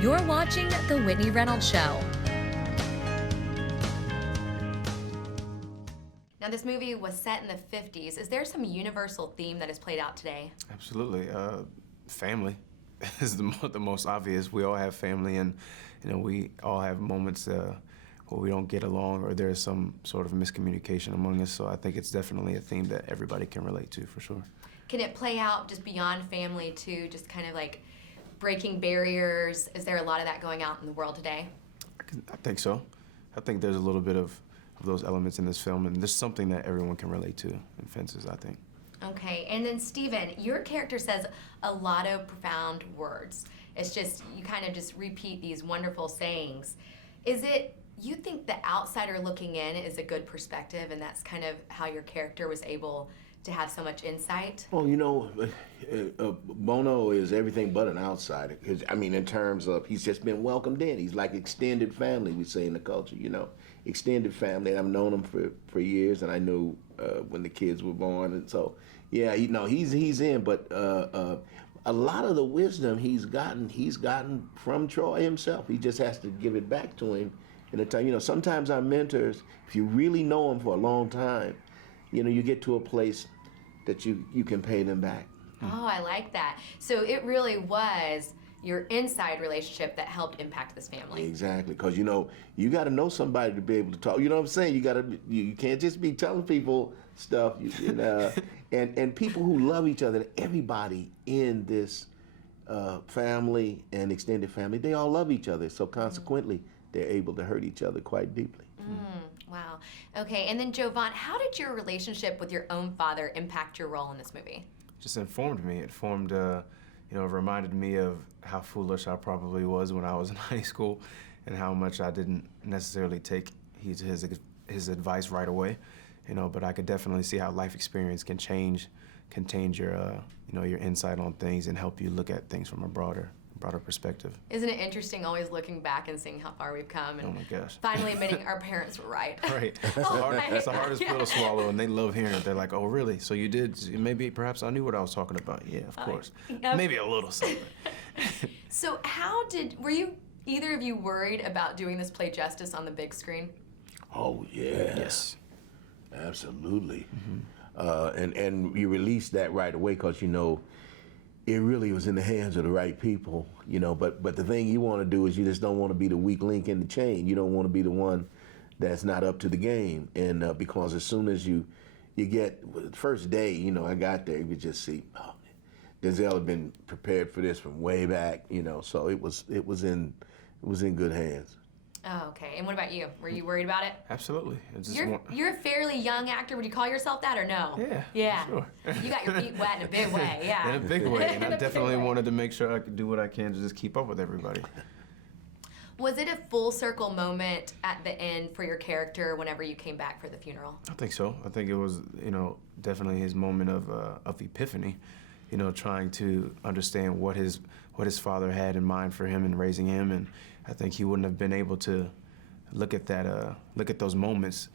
You're watching The Whitney Reynolds Show. Now, this movie was set in the 50s. Is there some universal theme that is played out today? Absolutely. Family is the most obvious. We all have family, and we all have moments where we don't get along or there's some sort of miscommunication among us. So I think it's definitely a theme that everybody can relate to, for sure. Can it play out just beyond family to just kind of like breaking barriers? Is there a lot of that going out in the world today? I think so. I think there's a little bit of those elements in this film, and there's something that everyone can relate to in Fences, I think. Okay, and then Steven, your character says a lot of profound words. It's just, you kind of just repeat these wonderful sayings. Is it, you think the outsider looking in is a good perspective, and that's kind of how your character was able to have so much insight? Well, Bono is everything but an outsider. In terms of, he's just been welcomed in. He's like extended family, we say in the culture, extended family. And I've known him for years, and I knew when the kids were born. And so, yeah, he's in. But a lot of the wisdom he's gotten from Troy himself. He just has to give it back to him in a time. Sometimes our mentors, if you really know them for a long time, you get to a place that you can pay them back. Oh, I like that. So it really was your inside relationship that helped impact this family. Exactly, because you got to know somebody to be able to talk. You know what I'm saying? You can't just be telling people stuff. And people who love each other. Everybody in this family and extended family, they all love each other. So consequently, they're able to hurt each other quite deeply. Wow. Okay, and then Jovan, how did your relationship with your own father impact your role in this movie? Just informed me. It formed, it reminded me of how foolish I probably was when I was in high school, and how much I didn't necessarily take his advice right away. But I could definitely see how life experience can change your your insight on things and help you look at things from a broader perspective. Isn't it interesting always looking back and seeing how far we've come and oh my gosh. finally admitting our parents were right. Right. It's the hardest pill to swallow, and they love hearing it. They're like, oh, really? So you did? Maybe perhaps I knew what I was talking about. Yeah, of course. Maybe a little something. So were you, either of you, worried about doing this play justice on the big screen? Oh, yeah. Yes. Absolutely. And you released that right away because, it really was in the hands of the right people, but the thing you want to do is you just don't want to be the weak link in the chain. You don't want to be the one that's not up to the game. And because as soon as you get, first day, I got there, you could just see, oh, Denzel had been prepared for this from way back, so it was in good hands. Oh, okay. And what about you? Were you worried about it? Absolutely. You're a fairly young actor. Would you call yourself that or no? Yeah. Yeah. Sure. You got your feet wet in a big way, yeah. In a big way. And I definitely wanted to make sure I could do what I can to just keep up with everybody. Was it a full circle moment at the end for your character whenever you came back for the funeral? I think so. I think it was, definitely his moment of epiphany, trying to understand what his father had in mind for him in raising him, and I think he wouldn't have been able to look at those moments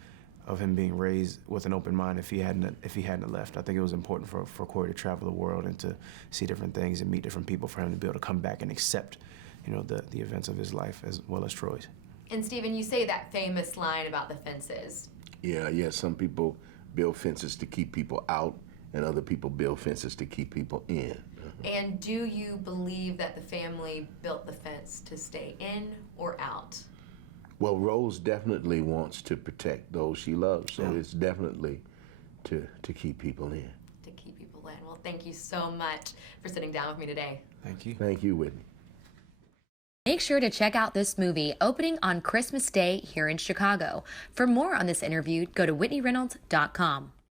of him being raised with an open mind if he hadn't left. I think it was important for Corey to travel the world and to see different things and meet different people for him to be able to come back and accept, the events of his life as well as Troy's. And Steven, you say that famous line about the fences. Yeah. Some people build fences to keep people out, and other people build fences to keep people in. And do you believe that the family built the fence to stay in or out? Well, Rose definitely wants to protect those she loves, so it's definitely to keep people in. To keep people in. Well, thank you so much for sitting down with me today. Thank you. Thank you, Whitney. Make sure to check out this movie opening on Christmas Day here in Chicago. For more on this interview, go to WhitneyReynolds.com.